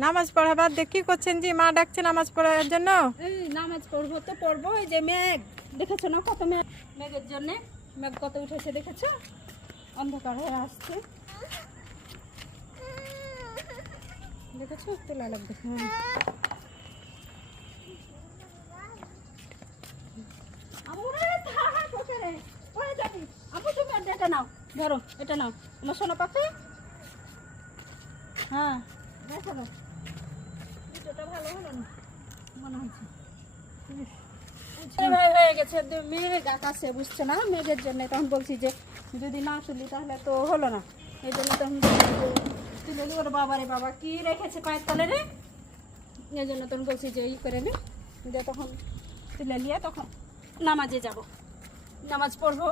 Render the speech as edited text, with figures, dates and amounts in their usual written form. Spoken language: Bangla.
নামাজ পড়া বাদ দিয়ে কি করছেন জি? মা ডাকছে নামাজ পড়ার জন্য। এই নামাজ পড়বো তো পড়বো, এই যে মেঘ দেখেছো না কত মেঘ, মেঘের জন্য মেঘ কত উঠেছে দেখেছো, অন্ধকার হয়ে আসছে দেখেছো, তোলা লাগবে। আপু তুমি এটা নাও, ধরো এটা নাও আমার সোনা পাখি। হ্যাঁ দেখো না ভিডিওটা ভালো হলো না মনে হচ্ছে, হয়ে গেছে মেঘ আকাশে, বুঝছে না মেঘের জন্য। তখন বলছি যে যদি না তুলি তাহলে তো হলো না, এই জন্য তখন তুলে নি। ওর বাবা রে বাবা কি রেখেছে পায়ের তলে রে, এই জন্য তখন বলছি যে ই করে নে, দিয়ে তখন তুলে নিয়ে তখন নামাজে যাব, নামাজ পড়বো।